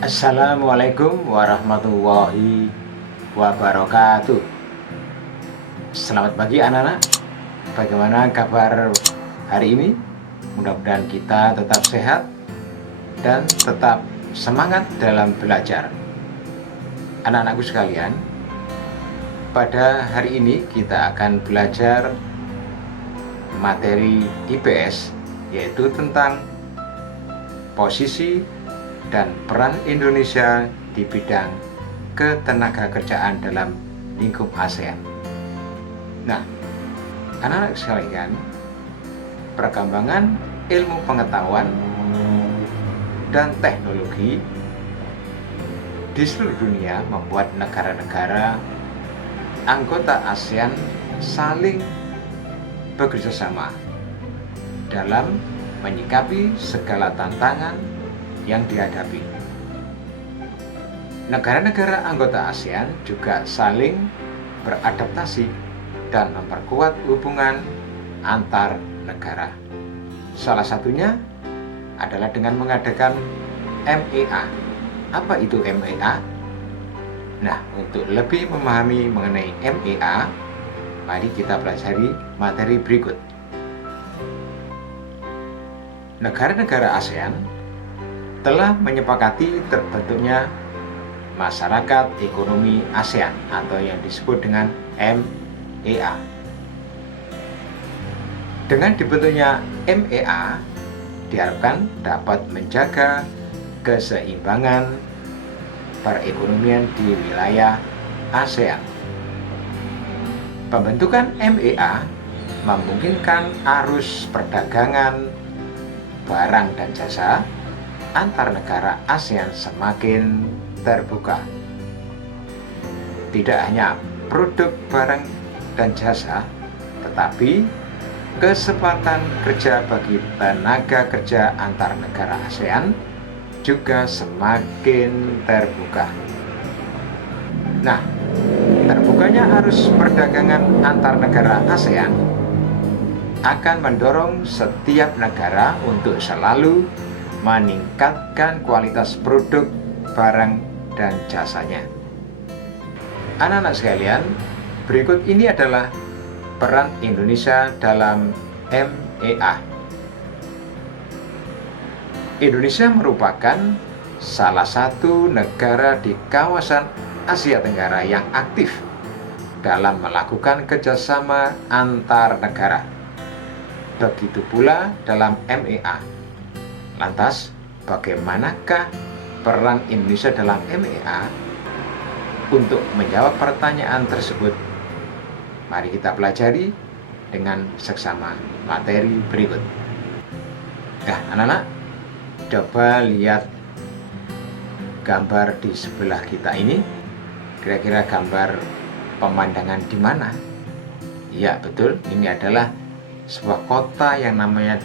Assalamualaikum warahmatullahi wabarakatuh. Selamat pagi anak-anak. Bagaimana kabar hari ini? Mudah-mudahan kita tetap sehat dan tetap semangat dalam belajar. Anak-anakku sekalian, pada hari ini kita akan belajar materi IPS, yaitu tentang posisi dan peran Indonesia di bidang ketenagakerjaan dalam lingkup ASEAN. Nah, anak-anak sekalian, perkembangan ilmu pengetahuan dan teknologi di seluruh dunia membuat negara-negara anggota ASEAN saling bekerja sama dalam menyikapi segala tantangan yang dihadapi. Negara-negara anggota ASEAN juga saling beradaptasi dan memperkuat hubungan antar negara. Salah satunya adalah dengan mengadakan MEA. Apa itu MEA? Nah, untuk lebih memahami mengenai MEA, mari kita pelajari materi berikut. Negara-negara ASEAN telah menyepakati terbentuknya Masyarakat Ekonomi ASEAN atau yang disebut dengan MEA. Dengan dibentuknya MEA, diharapkan dapat menjaga keseimbangan perekonomian di wilayah ASEAN. Pembentukan MEA memungkinkan arus perdagangan barang dan jasa antar negara ASEAN semakin terbuka. Tidak hanya produk barang dan jasa, tetapi kesempatan kerja bagi tenaga kerja antar negara ASEAN juga semakin terbuka. Nah, terbukanya arus perdagangan antar negara ASEAN akan mendorong setiap negara untuk selalu meningkatkan kualitas produk, barang, dan jasanya. Anak-anak sekalian, berikut ini adalah peran Indonesia dalam MEA. Indonesia merupakan salah satu negara di kawasan Asia Tenggara yang aktif dalam melakukan kerjasama antar negara. Begitu pula dalam MEA. Lantas, bagaimanakah peran Indonesia dalam MEA? Untuk menjawab pertanyaan tersebut, mari kita pelajari dengan seksama materi berikut. Nah, anak-anak, coba lihat gambar di sebelah kita ini. Kira-kira gambar pemandangan di mana? Ya, betul, ini adalah sebuah kota yang namanya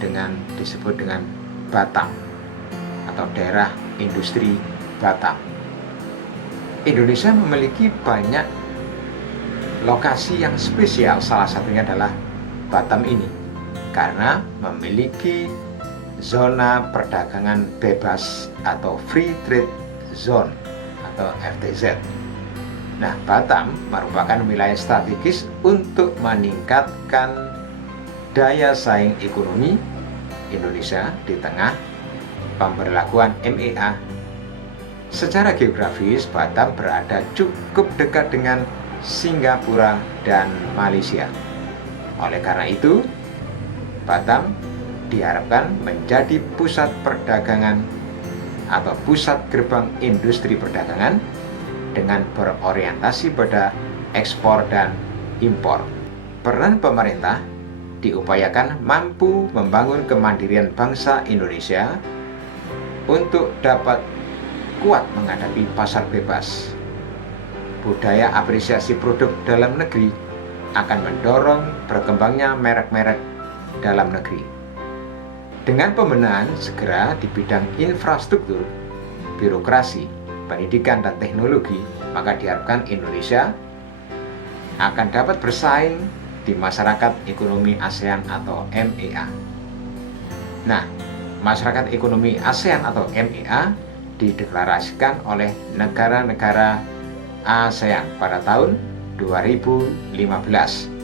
disebut dengan Batam atau daerah industri Batam. Indonesia memiliki banyak lokasi yang spesial, salah satunya adalah Batam ini, karena memiliki zona perdagangan bebas atau Free Trade Zone atau FTZ. Nah, Batam merupakan wilayah strategis untuk meningkatkan daya saing ekonomi Indonesia di tengah pemberlakuan MEA. Secara geografis, Batam berada cukup dekat dengan Singapura dan Malaysia. Oleh karena itu, Batam diharapkan menjadi pusat perdagangan atau pusat gerbang industri perdagangan dengan berorientasi pada ekspor dan impor. Peran pemerintah diupayakan mampu membangun kemandirian bangsa Indonesia untuk dapat kuat menghadapi pasar bebas. Budaya apresiasi produk dalam negeri akan mendorong berkembangnya merek-merek dalam negeri. Dengan pembenahan segera di bidang infrastruktur, birokrasi, pendidikan, dan teknologi, maka diharapkan Indonesia akan dapat bersaing di masyarakat ekonomi ASEAN atau MEA. Nah, masyarakat ekonomi ASEAN atau MEA dideklarasikan oleh negara-negara ASEAN pada tahun 2015.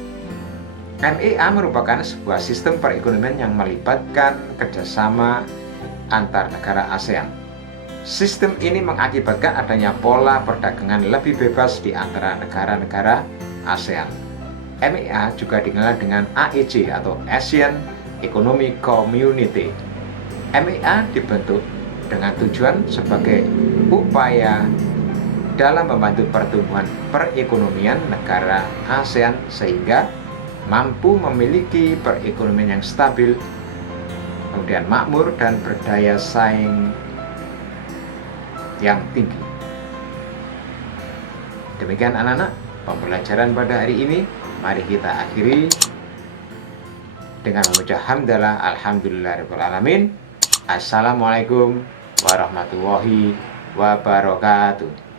MEA merupakan sebuah sistem perekonomian yang melibatkan kerjasama antar negara ASEAN. Sistem ini mengakibatkan adanya pola perdagangan lebih bebas di antara negara-negara ASEAN. MEA juga dikenal dengan AEC atau Asian Economic Community. MEA dibentuk dengan tujuan sebagai upaya dalam membantu pertumbuhan perekonomian negara ASEAN sehingga mampu memiliki perekonomian yang stabil, kemudian makmur dan berdaya saing yang tinggi. Demikian anak-anak pembelajaran pada hari ini. Mari kita akhiri dengan mengucap hamdalah alhamdulillahirabbil alamin. Assalamualaikum warahmatullahi wabarakatuh.